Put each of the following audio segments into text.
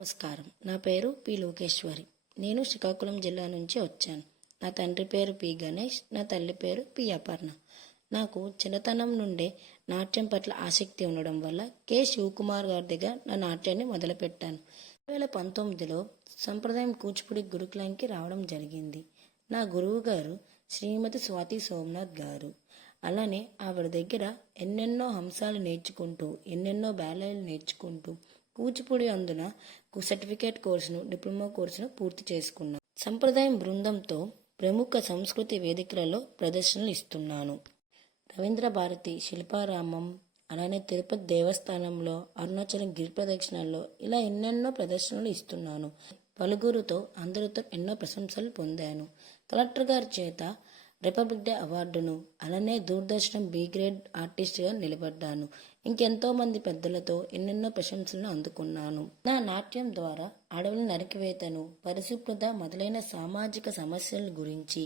నమస్కారం. నా పేరు పి. లోకేశ్వరి. నేను శ్రీకాకుళం జిల్లా నుంచి వచ్చాను. నా తండ్రి పేరు పి. గణేష్ నా తల్లి పేరు పి. అపర్ణ. నాకు చిన్నతనం నుండే నాట్యం పట్ల ఆసక్తి ఉండడం వల్ల కె. శివకుమార్ గారి దగ్గర నా నాట్యాన్ని మొదలుపెట్టాను. రెండు వేల పంతొమ్మిదిలో సంప్రదాయం కూచిపూడి గురుకులానికి రావడం జరిగింది. నా గురువు గారు శ్రీమతి స్వాతి సోమనాథ్ గారు. అలానే ఆవిడ దగ్గర ఎన్నెన్నో అంశాలు నేర్చుకుంటూ ఎన్నెన్నో బ్యాలెలు నేర్చుకుంటూ కూచిపూడి అందున సర్టిఫికేట్ కోర్సును డిప్లొమా కోర్సును పూర్తి చేసుకున్నాను. సంప్రదాయం బృందంతో ప్రముఖ సంస్కృతి వేదికలలో ప్రదర్శనలు ఇస్తున్నాను. రవీంద్ర భారతి శిల్పారామం అలానే తిరుపతి దేవస్థానంలో అరుణాచలం గిరి ప్రదక్షిణల్లో ఇలా ఎన్నెన్నో ప్రదర్శనలు ఇస్తున్నాను. పలుగురుతో అందరితో ఎన్నో ప్రశంసలు పొందాను. కలెక్టర్ గారి చేత రిపబ్లిక్ డే అవార్డును అలానే దూరదర్శనం బి గ్రేడ్ ఆర్టిస్ట్గా నిలబడ్డాను. ఇంకెంతో మంది పెద్దలతో ఎన్నెన్నో ప్రశంసలను అందుకున్నాను. నా నాట్యం ద్వారా అడవుల నరికివేతను పరిశుభ్రత మొదలైన సామాజిక సమస్యల గురించి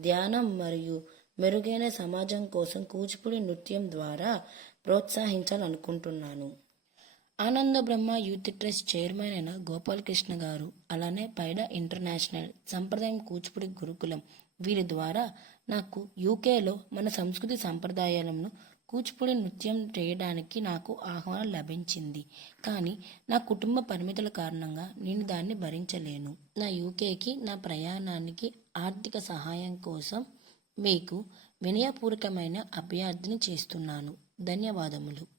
ధ్యానం మరియు మెరుగైన సమాజం కోసం కూచిపూడి నృత్యం ద్వారా ప్రోత్సహించాలనుకుంటున్నాను. ఆనంద బ్రహ్మ యూత్ ట్రస్ట్ చైర్మన్ అయిన గోపాలకృష్ణ గారు అలానే పైడా ఇంటర్నేషనల్ సంప్రదాయం కూచిపూడి గురుకులం వీరి ద్వారా నాకు యూకేలో మన సంస్కృతి సంప్రదాయాలను కూచిపూడి నృత్యం చేయడానికి నాకు ఆహ్వానం లభించింది. కానీ నా కుటుంబ పరిమితుల కారణంగా నేను దాన్ని భరించలేను. నా యూకేకి నా ప్రయాణానికి ఆర్థిక సహాయం కోసం మీకు వినయపూర్వకమైన అభ్యర్థన చేస్తున్నాను. ధన్యవాదములు.